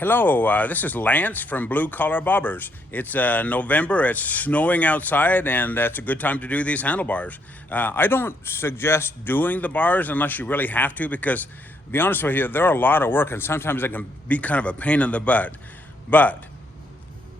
Hello, this is Lance from Blue Collar Bobbers. It's November, it's snowing outside, and that's a good time to do these handlebars. I don't suggest doing the bars unless you really have to, because to be honest with you, they're a lot of work and sometimes they can be kind of a pain in the butt. But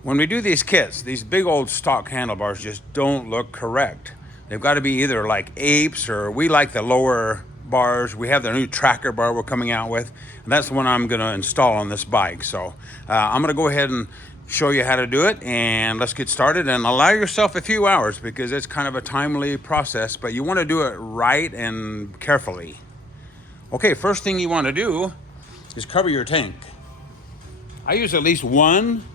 when we do these kits, these big old stock handlebars just don't look correct. They've got to be either like apes, or we like the lower bars. We have the new tracker bar we're coming out with, and that's the one I'm going to install on this bike. So I'm going to go ahead and show you how to do it, and let's get started. And allow yourself a few hours because it's kind of a timely process, but you want to do it right and carefully. Okay, first thing you want to do is cover your tank. I use at least one,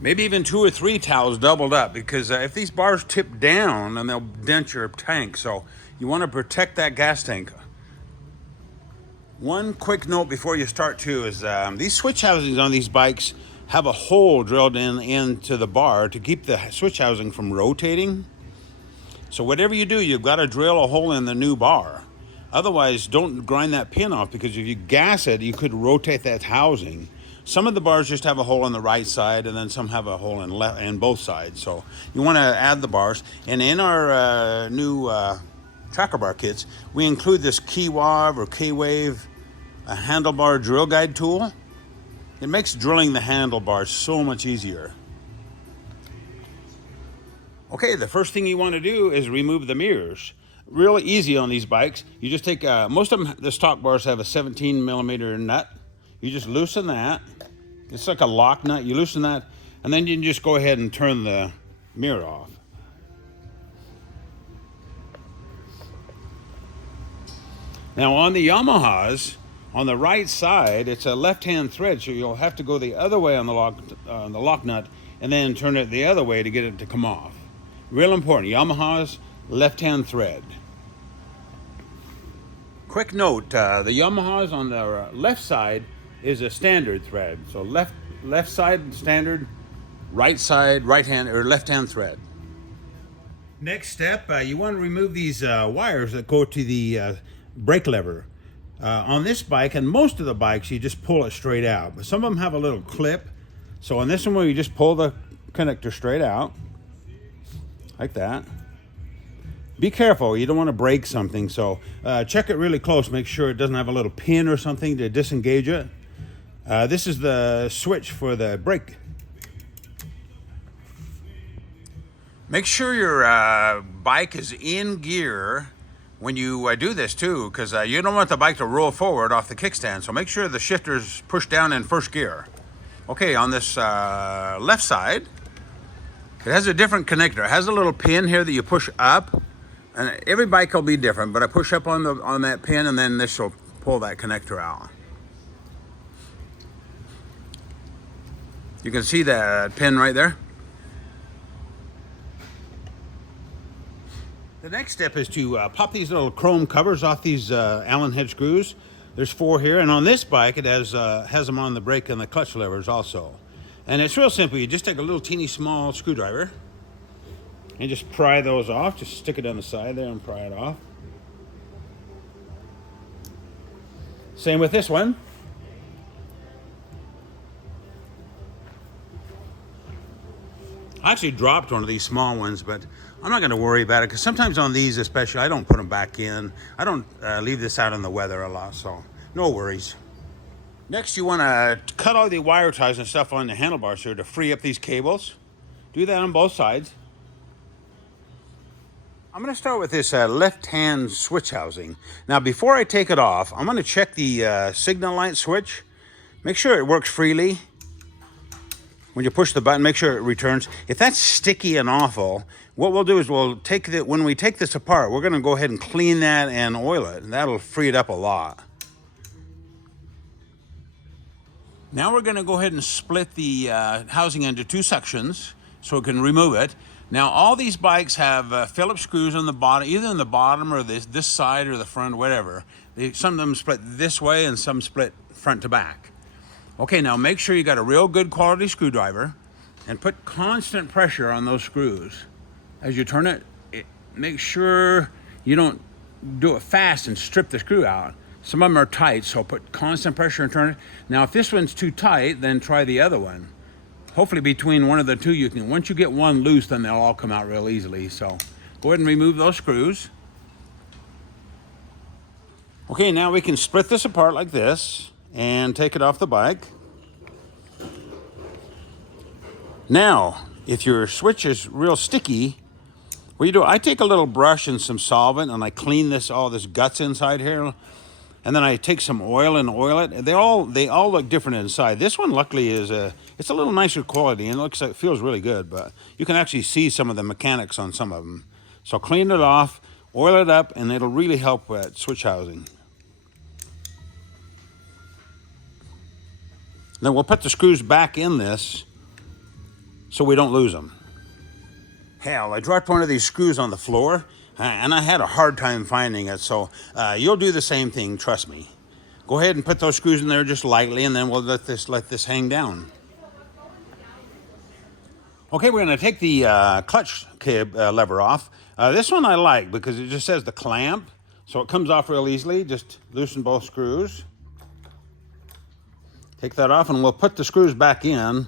maybe even 2 or 3 towels doubled up, because if these bars tip down, then they'll dent your tank. So you want to protect that gas tank. One quick note before you start too is these switch housings on these bikes have a hole drilled into the bar to keep the switch housing from rotating. So whatever you do, you've got to drill a hole in the new bar. Otherwise, don't grind that pin off, because if you gas it, you could rotate that housing. Some of the bars just have a hole on the right side, and then some have a hole in both sides. So you want to add the bars. And in our new tracker bar kits, we include this Keywav or K-Wave handlebar drill guide tool. It makes drilling the handlebars so much easier. Okay, the first thing you want to do is remove the mirrors. Really easy on these bikes. You just take, most of them, the stock bars have a 17 millimeter nut. You just loosen that. It's like a lock nut. You loosen that, and then you can just go ahead and turn the mirror off. Now on the Yamahas, on the right side, it's a left-hand thread, so you'll have to go the other way on the lock nut, and then turn it the other way to get it to come off. Real important, Yamahas, left-hand thread. Quick note, the Yamahas on the left side is a standard thread. So left side standard, right side right hand or left hand thread. Next step, you want to remove these wires that go to the brake lever. On this bike and most of the bikes, you just pull it straight out, but some of them have a little clip. So on this one, you just pull the connector straight out like that. Be careful, you don't want to break something, so check it really close, make sure it doesn't have a little pin or something to disengage it. This is the switch for the brake. Make sure your bike is in gear when you do this too, because you don't want the bike to roll forward off the kickstand, so make sure the shifter's pushed down in first gear. Okay, on this left side, it has a different connector. It has a little pin here that you push up. And every bike will be different, but I push up on that pin, and then this will pull that connector out. You can see that pin right there. The next step is to pop these little chrome covers off these Allen head screws. There's 4 here, and on this bike it has them on the brake and the clutch levers also. And it's real simple. You just take a little teeny small screwdriver and just pry those off. Just stick it on the side there and pry it off. Same with this one. I actually dropped one of these small ones, but I'm not going to worry about it, because sometimes on these especially, I don't put them back in. I don't leave this out in the weather a lot, so no worries. Next, you want to cut all the wire ties and stuff on the handlebars here to free up these cables. Do that on both sides. I'm going to start with this left-hand switch housing. Now, before I take it off, I'm going to check the signal light switch. Make sure it works freely. When you push the button, make sure it returns. If that's sticky and awful, what we'll do is when we take this apart, we're going to go ahead and clean that and oil it, and that'll free it up a lot. Now we're going to go ahead and split the housing into 2 sections so we can remove it. Now, all these bikes have Phillips screws on the bottom, either on the bottom or this side or the front, whatever. Some of them split this way and some split front to back. Okay, now make sure you got a real good quality screwdriver and put constant pressure on those screws. As you turn it, make sure you don't do it fast and strip the screw out. Some of them are tight, so put constant pressure and turn it. Now, if this one's too tight, then try the other one. Hopefully between one of the two, you can, once you get one loose, then they'll all come out real easily. So go ahead and remove those screws. Okay, now we can split this apart like this and take it off the bike. Now, if your switch is real sticky, what you do, I take a little brush and some solvent and I clean this, all this guts inside here. And then I take some oil and oil it. They all look different inside. This one, luckily, it's a little nicer quality and it feels really good. But you can actually see some of the mechanics on some of them. So clean it off, oil it up, and it'll really help with switch housing. Then we'll put the screws back in this so we don't lose them. Hell, I dropped one of these screws on the floor and I had a hard time finding it, so you'll do the same thing, trust me. Go ahead and put those screws in there just lightly, and then we'll let this hang down. Okay, we're going to take the clutch lever off. This one I like because it just says the clamp, so it comes off real easily. Just loosen both screws. Take that off, and we'll put the screws back in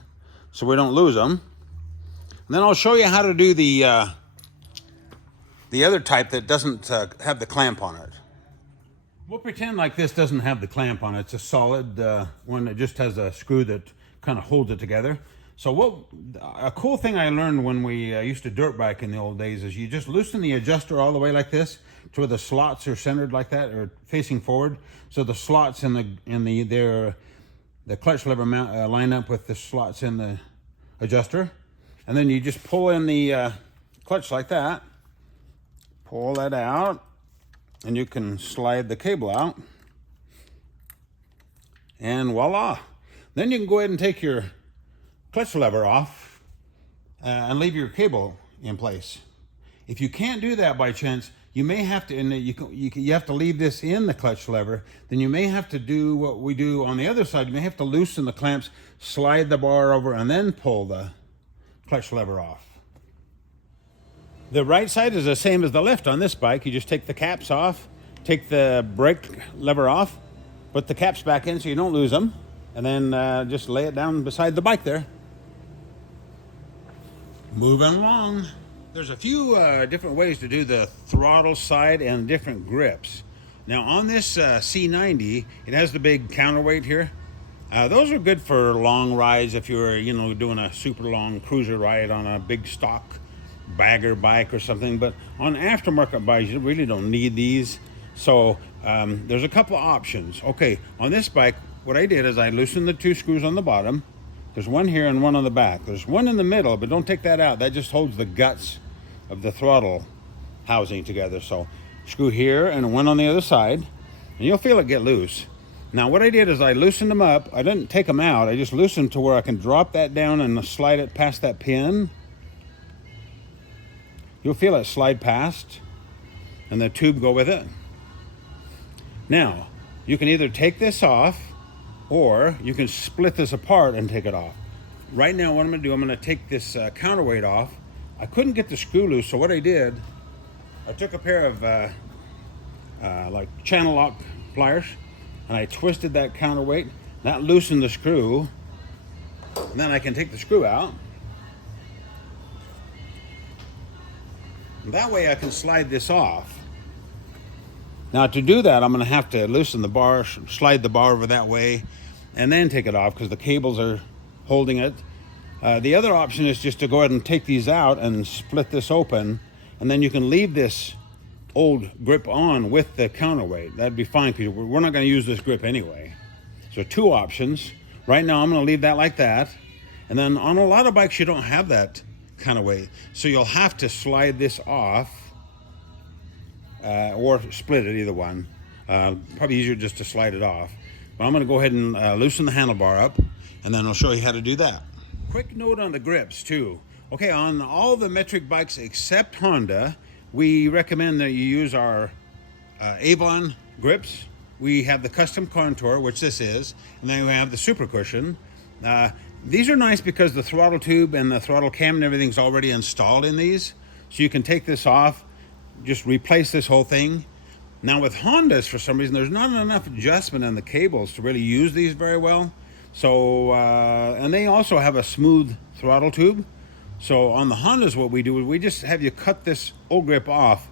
so we don't lose them. And then I'll show you how to do the other type that doesn't have the clamp on it. We'll pretend like this doesn't have the clamp on it. It's a solid one that just has a screw that kind of holds it together. So a cool thing I learned when we used to dirt bike in the old days is you just loosen the adjuster all the way like this to where the slots are centered like that or facing forward. So the slots in the clutch lever line up with the slots in the adjuster. And then you just pull in the clutch like that. Pull that out, and you can slide the cable out. And voila. Then you can go ahead and take your clutch lever off and leave your cable in place. If you can't do that by chance, you may have to, and you have to leave this in the clutch lever, then you may have to do what we do on the other side. You may have to loosen the clamps, slide the bar over, and then pull the clutch lever off. The right side is the same as the left on this bike. You just take the caps off, take the brake lever off, put the caps back in so you don't lose them, and then just lay it down beside the bike there. Moving along. There's a few different ways to do the throttle side and different grips. Now on this C90, it has the big counterweight here. Those are good for long rides if you're, doing a super long cruiser ride on a big stock bagger bike or something. But on aftermarket bikes, you really don't need these. So there's a couple of options. Okay, on this bike, what I did is I loosened the two screws on the bottom. There's one here and one on the back. There's one in the middle, but don't take that out. That just holds the guts of the throttle housing together. So screw here and one on the other side, and you'll feel it get loose. Now what I did is I loosened them up. I didn't take them out. I just loosened to where I can drop that down and slide it past that pin. You'll feel it slide past and the tube go with it. Now, you can either take this off or you can split this apart and take it off. Right now, what I'm gonna do, I'm gonna take this counterweight off. I couldn't get the screw loose, so what I did, I took a pair of like channel lock pliers and I twisted that counterweight. That loosened the screw, and then I can take the screw out. And that way I can slide this off. Now to do that, I'm gonna have to loosen the bar, slide the bar over that way, and then take it off because the cables are holding it. The other option is just to go ahead and take these out and split this open, and then you can leave this old grip on with the counterweight. That'd be fine because we're not gonna use this grip anyway. So two options. Right now I'm gonna leave that like that. And then on a lot of bikes you don't have that counterweight. So you'll have to slide this off or split it, either one. Probably easier just to slide it off. But I'm gonna go ahead and loosen the handlebar up, and then I'll show you how to do that. Quick note on the grips too. Okay, on all the metric bikes except Honda, we recommend that you use our Avon grips. We have the custom contour, which this is, and then we have the super cushion. These are nice because the throttle tube and the throttle cam and everything's already installed in these. So you can take this off, just replace this whole thing. Now with Hondas, for some reason, there's not enough adjustment on the cables to really use these very well. So, and they also have a smooth throttle tube. So on the Hondas, what we do is we just have you cut this old grip off,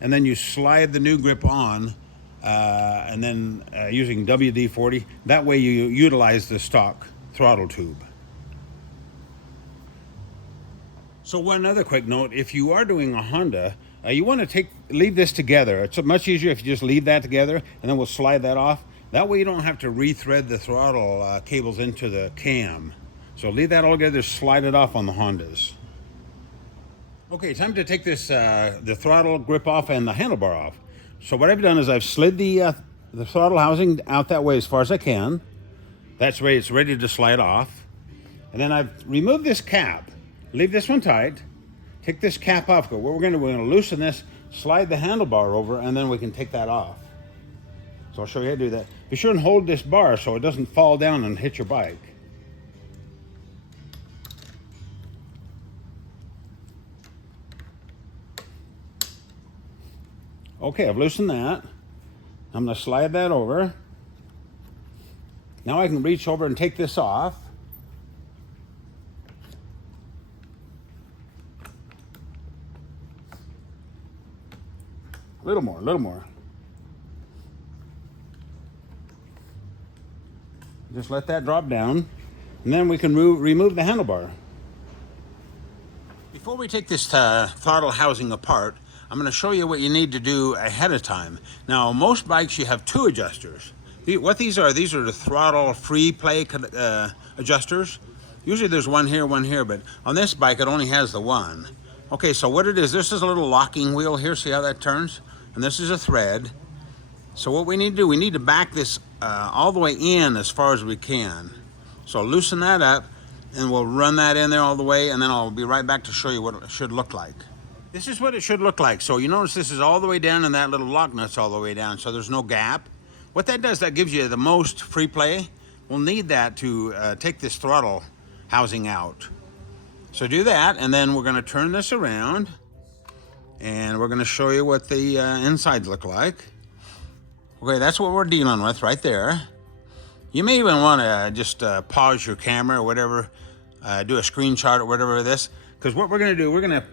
and then you slide the new grip on, and then using WD-40. That way you utilize the stock throttle tube. So one other quick note, if you are doing a Honda, you want to leave this together. It's much easier if you just leave that together, and then we'll slide that off. That way you don't have to rethread the throttle cables into the cam. So leave that all together, slide it off on the Hondas. Okay, time to take this the throttle grip off and the handlebar off. So what I've done is I've slid the throttle housing out that way as far as I can. That's way it's ready to slide off. And then I've removed this cap. Leave this one tight. Take this cap off. What we're going to loosen this, slide the handlebar over, and then we can take that off. So I'll show you how to do that. Be sure and hold this bar so it doesn't fall down and hit your bike. Okay, I've loosened that. I'm going to slide that over. Now I can reach over and take this off. A little more, a little more. Just let that drop down, and then we can remove the handlebar. Before we take this throttle housing apart, I'm going to show you what you need to do ahead of time. Now, most bikes you have two adjusters. What these are the throttle free play adjusters. Usually there's one here, but on this bike it only has the one. Okay, so what it is, this is a little locking wheel here. See how that turns? And this is a thread. So what we need to do, we need to back this all the way in as far as we can. So loosen that up, and we'll run that in there all the way, and then I'll be right back to show you what it should look like. This is what it should look like. So you notice this is all the way down, and that little lock nut's all the way down, so there's no gap. What that does, that gives you the most free play. We'll need that to take this throttle housing out. So do that, and then we're going to turn this around, and we're going to show you what the insides look like. Okay, that's what we're dealing with right there. You may even want to just pause your camera or whatever, do a screenshot or whatever of this, because what we're going to do, we're going to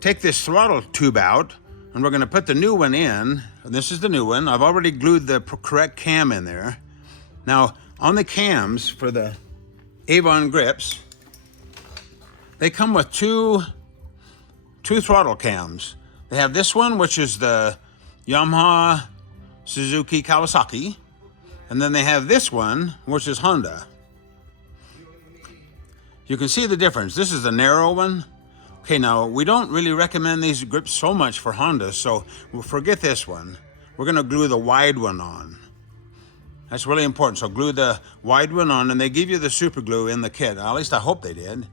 take this throttle tube out, and we're going to put the new one in. This is the new one. I've already glued the correct cam in there. Now, on the cams for the Avon grips, they come with two throttle cams. They have this one, which is the Yamaha, Suzuki, Kawasaki, and then they have this one, which is Honda. You can see the difference. This is the narrow one. Okay, now we don't really recommend these grips so much for Honda, so we'll forget this one. We're going to glue the wide one on. That's really important. So glue the wide one on, and they give you the super glue in the kit. At least I hope they did.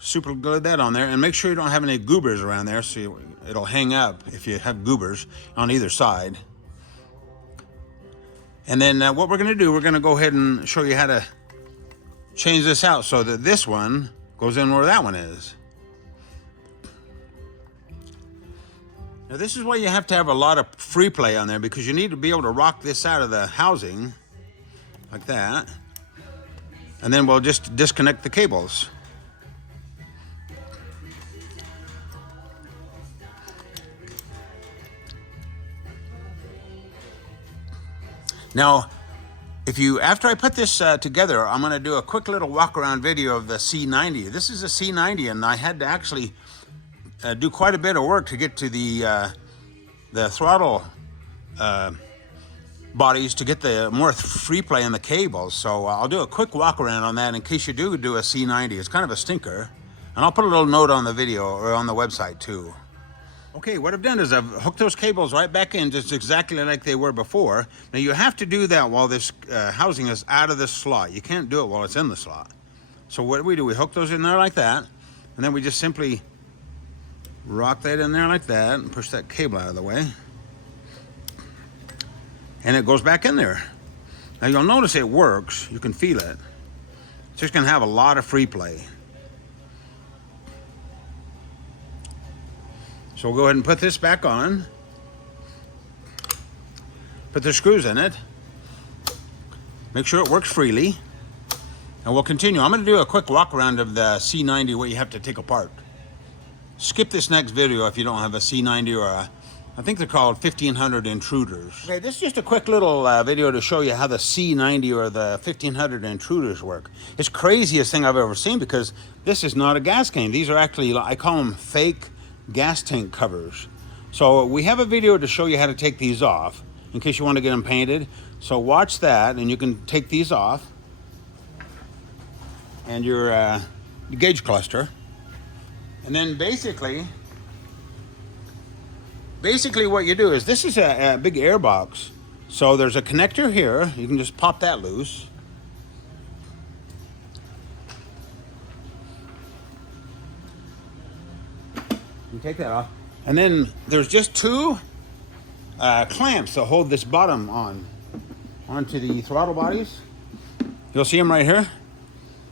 Super glue that on there, and make sure you don't have any goobers around there, so it'll hang up if you have goobers on either side. And then what we're going to do, we're going to go ahead and show you how to change this out so that this one goes in where that one is. Now this is why you have to have a lot of free play on there, because you need to be able to rock this out of the housing like that. And then we'll just disconnect the cables. Now, after I put this together, I'm going to do a quick little walk around video of the C90. This is a C90, and I had to actually do quite a bit of work to get to the throttle bodies to get the more free play in the cables. So I'll do a quick walk around on that in case you do a C90. It's kind of a stinker, and I'll put a little note on the video or on the website too. Okay, what I've done is I've hooked those cables right back in just exactly like they were before. Now you have to do that while this housing is out of this slot. You can't do it while it's in the slot. So what do? We hook those in there like that, and then we just simply rock that in there like that and push that cable out of the way. And it goes back in there. Now you'll notice it works. You can feel it. It's just gonna have a lot of free play. So we'll go ahead and put this back on. put the screws in it. Make sure it works freely. And we'll continue. I'm going to do a quick walk around of the C90, what you have to take apart. Skip this next video if you don't have a C90 or a, I think they're called 1500 intruders. Okay, this is just a quick little video to show you how the C90 or the 1500 intruders work. It's the craziest thing I've ever seen because this is not a gas can. These are actually, I call them fake gas tank covers. So we have a video to show you how to take these off in case you want to get them painted. So watch that and you can take these off. And your gauge cluster. And then basically what you do is, this is a big air box. So there's a connector here. You can just pop that loose. You take that off. And then there's just two clamps that hold this bottom onto the throttle bodies. You'll see them right here.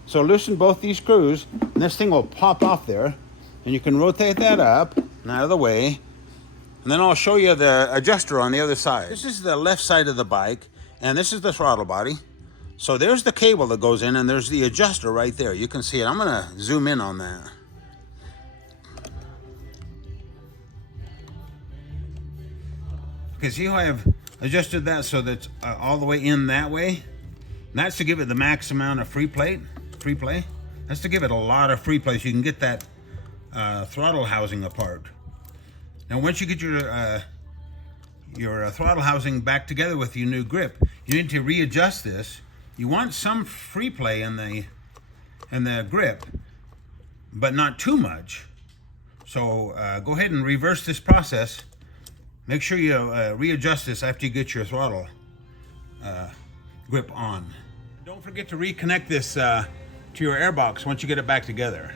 So loosen both these screws and this thing will pop off there. And you can rotate that up and out of the way. And then I'll show you the adjuster on the other side. This is the left side of the bike, and this is the throttle body. So there's the cable that goes in, and there's the adjuster right there. You can see it. I'm gonna zoom in on that. Okay, see how I've adjusted that so that's all the way in that way? And that's to give it the max amount of free play. That's to give it a lot of free play so you can get that throttle housing apart. Now once you get your throttle housing back together with your new grip, you need to readjust this. You want some free play in the grip, but not too much. So go ahead and reverse this process. Make sure you readjust this after you get your throttle grip on. Don't forget to reconnect this to your airbox once you get it back together.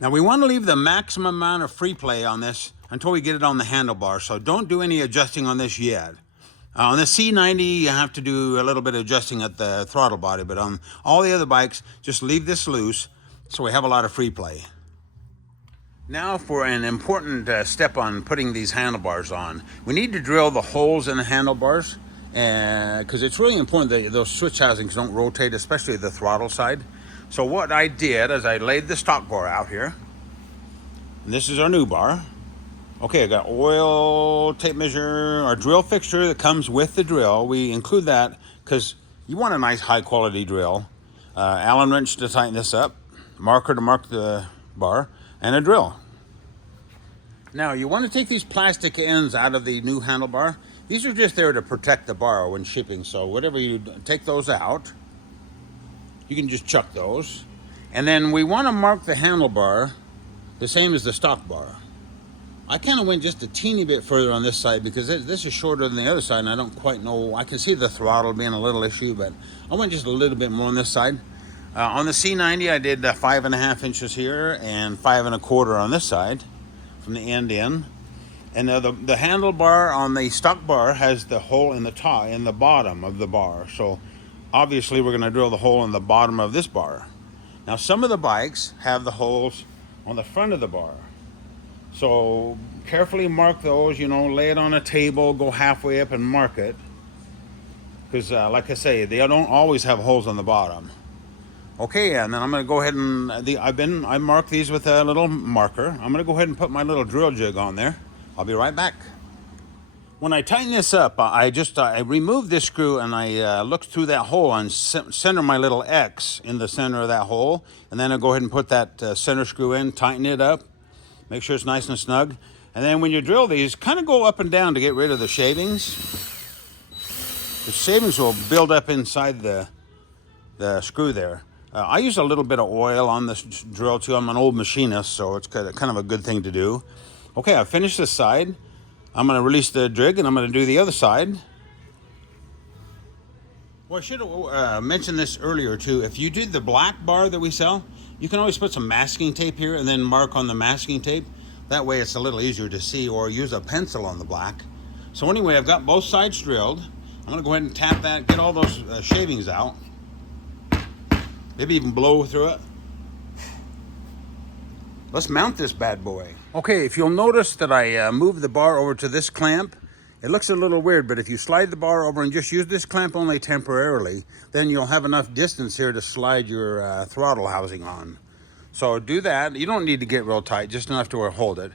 Now we want to leave the maximum amount of free play on this until we get it on the handlebar, so don't do any adjusting on this yet. On the C90, you have to do a little bit of adjusting at the throttle body, but on all the other bikes, just leave this loose so we have a lot of free play. Now for an important step on putting these handlebars on. We need to drill the holes in the handlebars, because it's really important that those switch housings don't rotate, especially the throttle side. So what I did is I laid the stock bar out here. And this is our new bar. Okay, I got oil, tape measure, our drill fixture that comes with the drill. We include that because you want a nice high quality drill. Allen wrench to tighten this up, marker to mark the bar, and a drill. Now you want to take these plastic ends out of the new handlebar. These are just there to protect the bar when shipping, so whatever you take those out, you can just chuck those. And then we want to mark the handlebar the same as the stock bar. I kind of went just a teeny bit further on this side because this is shorter than the other side and I don't quite know. I can see the throttle being a little issue, but I went just a little bit more on this side. On the C90, I did 5.5 inches here and 5 1/4 on this side from the end in. And the handlebar on the stock bar has the hole in the top, in the bottom of the bar. So obviously we're going to drill the hole in the bottom of this bar. Now some of the bikes have the holes on the front of the bar. So carefully mark those, lay it on a table, go halfway up and mark it. Because like I say, they don't always have holes on the bottom. Okay, and then I'm going to go ahead and, I marked these with a little marker. I'm going to go ahead and put my little drill jig on there. I'll be right back. When I tighten this up, I remove this screw and I look through that hole and center my little X in the center of that hole. And then I'll go ahead and put that center screw in, tighten it up. Make sure it's nice and snug. And then when you drill these, kind of go up and down to get rid of the shavings. The shavings will build up inside the screw there. I use a little bit of oil on this drill too. I'm an old machinist, so it's kind of a good thing to do. Okay, I've finished this side. I'm going to release the jig and I'm going to do the other side. Well, I should have mentioned this earlier too. If you did the black bar that we sell, you can always put some masking tape here and then mark on the masking tape. That way it's a little easier to see, or use a pencil on the black. So anyway, I've got both sides drilled. I'm going to go ahead and tap that, get all those shavings out. Maybe even blow through it. Let's mount this bad boy. Okay, if you'll notice that I moved the bar over to this clamp, It looks a little weird, but if you slide the bar over and just use this clamp only temporarily, then you'll have enough distance here to slide your throttle housing on. So do that. You don't need to get real tight, just enough to hold it.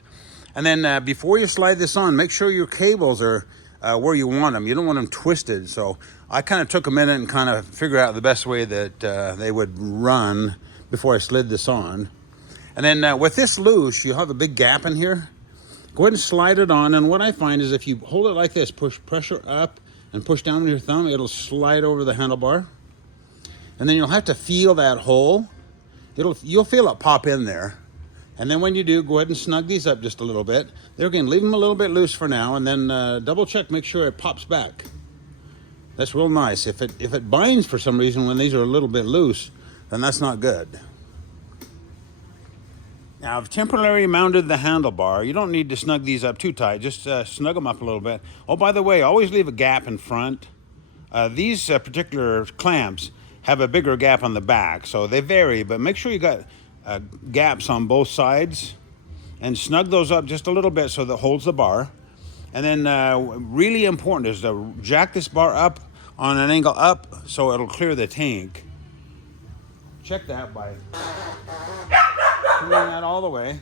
And then before you slide this on, make sure your cables are where you want them. You don't want them twisted. So I kind of took a minute and kind of figured out the best way that they would run before I slid this on. And then with this loose, you have a big gap in here. Go ahead and slide it on, and what I find is if you hold it like this, push pressure up and push down with your thumb, it'll slide over the handlebar. And then you'll have to feel that hole. You'll feel it pop in there. And then when you do, go ahead and snug these up just a little bit. There again, leave them a little bit loose for now, and then double check, make sure it pops back. That's real nice. If it binds for some reason when these are a little bit loose, then that's not good. Now, I've temporarily mounted the handlebar. You don't need to snug these up too tight. Just snug them up a little bit. Oh, by the way, always leave a gap in front. These particular clamps have a bigger gap on the back, so they vary, but make sure you got gaps on both sides and snug those up just a little bit so that holds the bar. And then really important is to jack this bar up on an angle up so it'll clear the tank. Check that by turning that all the way.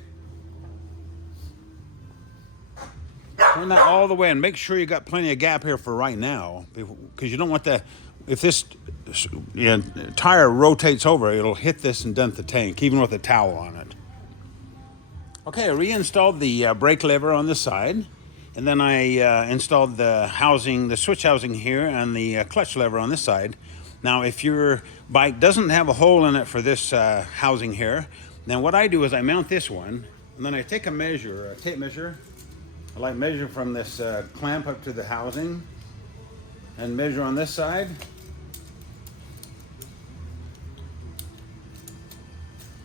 Turn that all the way and make sure you got plenty of gap here for right now, because you don't want if this tire rotates over, it'll hit this and dent the tank, even with a towel on it. Okay, I reinstalled the brake lever on this side, and then I installed the housing, the switch housing here, and the clutch lever on this side. Now, if your bike doesn't have a hole in it for this housing here, then what I do is I mount this one, and then I take a tape measure. I like measure from this clamp up to the housing, and measure on this side.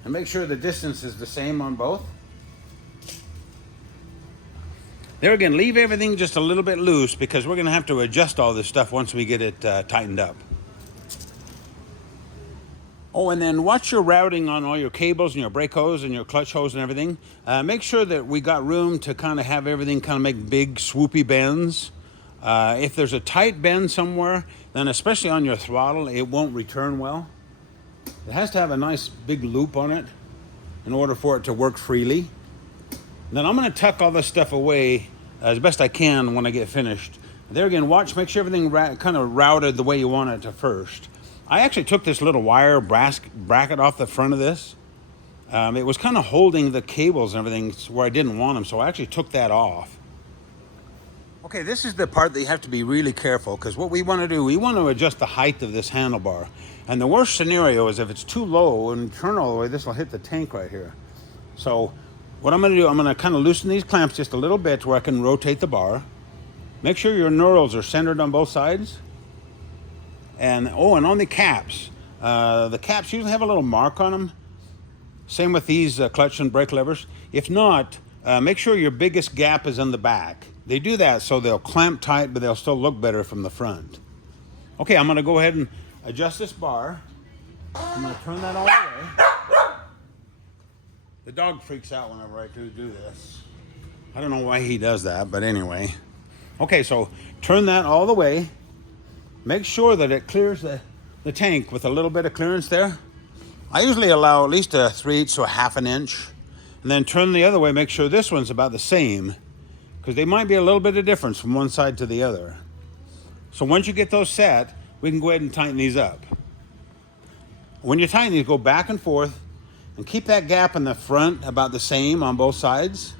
And make sure the distance is the same on both. There again, leave everything just a little bit loose because we're going to have to adjust all this stuff once we get it tightened up. Oh, and then watch your routing on all your cables and your brake hose and your clutch hose and everything. Make sure that we got room to kind of have everything kind of make big swoopy bends. If there's a tight bend somewhere, then especially on your throttle, it won't return well. It has to have a nice big loop on it in order for it to work freely. Then I'm going to tuck all this stuff away as best I can when I get finished. There again, watch, make sure everything kind of routed the way you want it to first. I actually took this little wire bracket off the front of this. It was kind of holding the cables and everything where I didn't want them, so I actually took that off. Okay, this is the part that you have to be really careful, because what we want to do, we want to adjust the height of this handlebar. And the worst scenario is if it's too low and turn all the way, this will hit the tank right here. So what I'm going to do, I'm going to kind of loosen these clamps just a little bit where I can rotate the bar. Make sure your knurls are centered on both sides. And on the caps usually have a little mark on them. Same with these clutch and brake levers. If not, make sure your biggest gap is in the back. They do that so they'll clamp tight, but they'll still look better from the front. Okay, I'm going to go ahead and adjust this bar. I'm going to turn that all the way. The dog freaks out whenever I do this. I don't know why he does that, but anyway. Okay, so turn that all the way. Make sure that it clears the tank with a little bit of clearance there. I usually allow at least a 3/8 to a 1/2 inch. And then turn the other way, make sure this one's about the same, because they might be a little bit of difference from one side to the other. So once you get those set, we can go ahead and tighten these up. When you tighten these, go back and forth and keep that gap in the front about the same on both sides.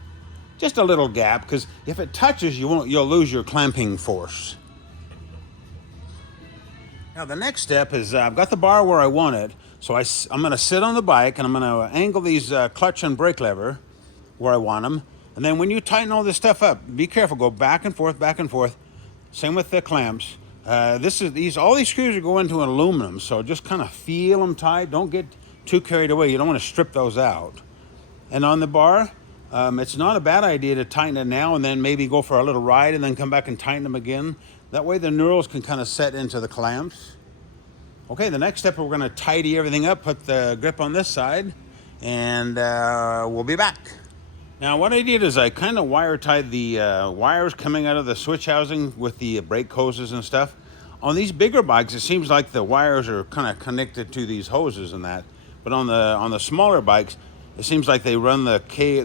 Just a little gap, because if it touches, you'll lose your clamping force. Now the next step is I've got the bar where I want it, so I'm going to sit on the bike and I'm going to angle these clutch and brake lever where I want them. And then when you tighten all this stuff up, be careful, go back and forth, back and forth. Same with the clamps. All these screws are going into aluminum, so just kind of feel them tight. Don't get too carried away. You don't want to strip those out. And on the bar, it's not a bad idea to tighten it now and then maybe go for a little ride and then come back and tighten them again. That way the knurls can kind of set into the clamps. Okay, the next step, we're going to tidy everything up, put the grip on this side, and we'll be back. Now what I did is I kind of wire tied the wires coming out of the switch housing with the brake hoses and stuff. On these bigger bikes, it seems like the wires are kind of connected to these hoses and that. But on the smaller bikes, it seems like they run the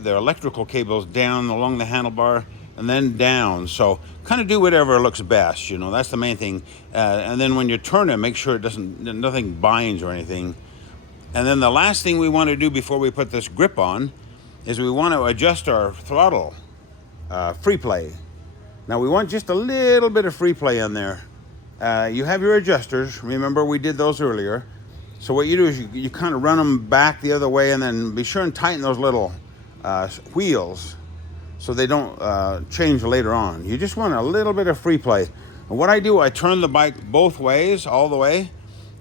electrical cables down along the handlebar and then down. So kind of do whatever looks best. You know, that's the main thing. And then when you turn it, make sure nothing binds or anything. And then the last thing we want to do before we put this grip on is we want to adjust our throttle free play. Now we want just a little bit of free play in there. You have your adjusters. Remember we did those earlier. So what you do is you kind of run them back the other way, and then be sure and tighten those little wheels so they don't change later on. You just want a little bit of free play. And what I do, I turn the bike both ways, all the way,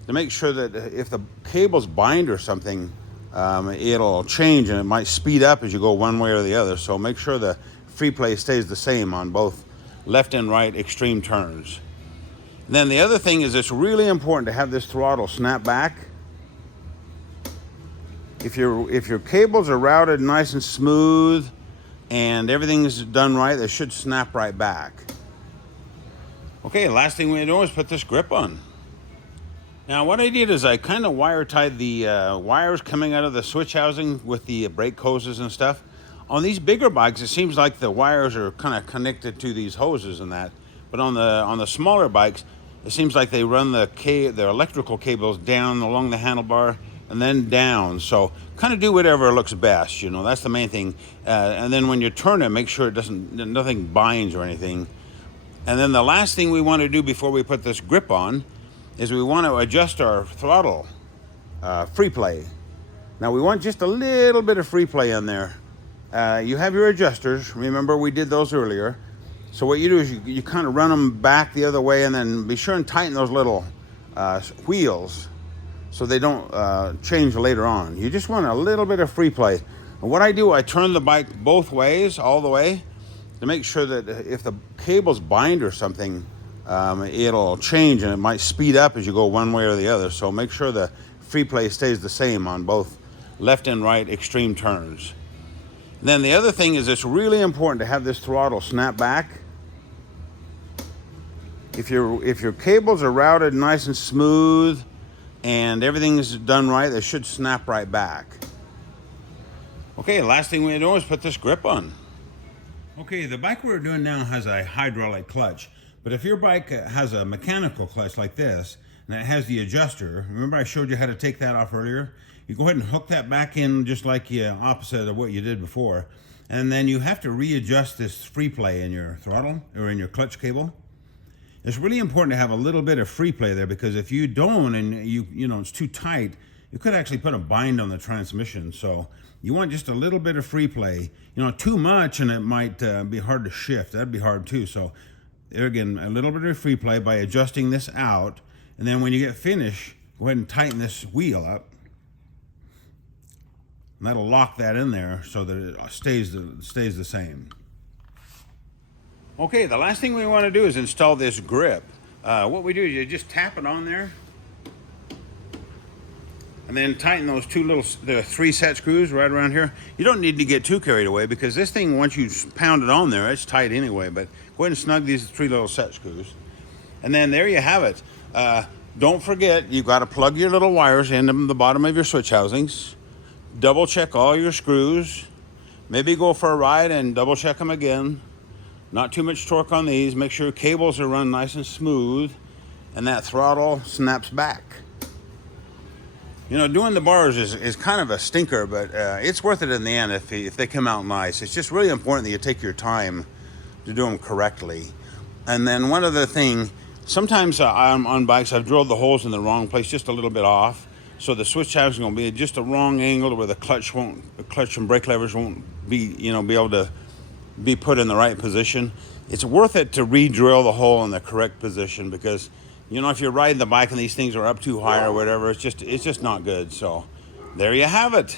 to make sure that if the cables bind or something, it'll change and it might speed up as you go one way or the other. So make sure the free play stays the same on both left and right extreme turns. And then the other thing is it's really important to have this throttle snap back. If your cables are routed nice and smooth and everything's done right, they should snap right back. Okay, last thing we do is put this grip on. Now what I did is I kind of wire tied the wires coming out of the switch housing with the brake hoses and stuff. On these bigger bikes, it seems like the wires are kind of connected to these hoses and that. But on the smaller bikes, it seems like they run the electrical cables down along the handlebar and then down. So kind of do whatever looks best. You know, that's the main thing. And then when you turn it, make sure nothing binds or anything. And then the last thing we want to do before we put this grip on is we want to adjust our throttle free play. Now we want just a little bit of free play in there. You have your adjusters. Remember we did those earlier. So what you do is you kind of run them back the other way, and then be sure and tighten those little wheels so they don't change later on. You just want a little bit of free play. And what I do, I turn the bike both ways, all the way, to make sure that if the cables bind or something, it'll change and it might speed up as you go one way or the other. So make sure the free play stays the same on both left and right extreme turns. And then the other thing is it's really important to have this throttle snap back. If your cables are routed nice and smooth and everything's done right, they should snap right back. Okay, last thing we do is put this grip on. Okay, the bike we're doing now has a hydraulic clutch, but if your bike has a mechanical clutch like this, and it has the adjuster, remember I showed you how to take that off earlier? You go ahead and hook that back in just like the opposite of what you did before, and then you have to readjust this free play in your throttle or in your clutch cable. It's really important to have a little bit of free play there, because if you don't and you know it's too tight, you could actually put a bind on the transmission. So you want just a little bit of free play. You know, too much and it might be hard to shift. That'd be hard too. So there again, a little bit of free play by adjusting this out, and then when you get finished, go ahead and tighten this wheel up. And that'll lock that in there so that it stays the same. Okay, the last thing we want to do is install this grip. What we do is you just tap it on there, and then tighten those the 3 set screws right around here. You don't need to get too carried away, because this thing, once you pound it on there, it's tight anyway. But go ahead and snug these 3 little set screws, and then there you have it. Don't forget, you've got to plug your little wires into the bottom of your switch housings. Double check all your screws. Maybe go for a ride and double check them again. Not too much torque on these. Make sure cables are run nice and smooth, and that throttle snaps back. You know, doing the bars is kind of a stinker, but it's worth it in the end if they come out nice. It's just really important that you take your time to do them correctly. And then one other thing, sometimes on bikes I've drilled the holes in the wrong place, just a little bit off. So the switch housing is going to be just a wrong angle where the clutch and brake levers won't be able to be put in the right position. It's worth it to re-drill the hole in the correct position, because if you're riding the bike and these things are up too high or whatever, it's just not good. So there you have it.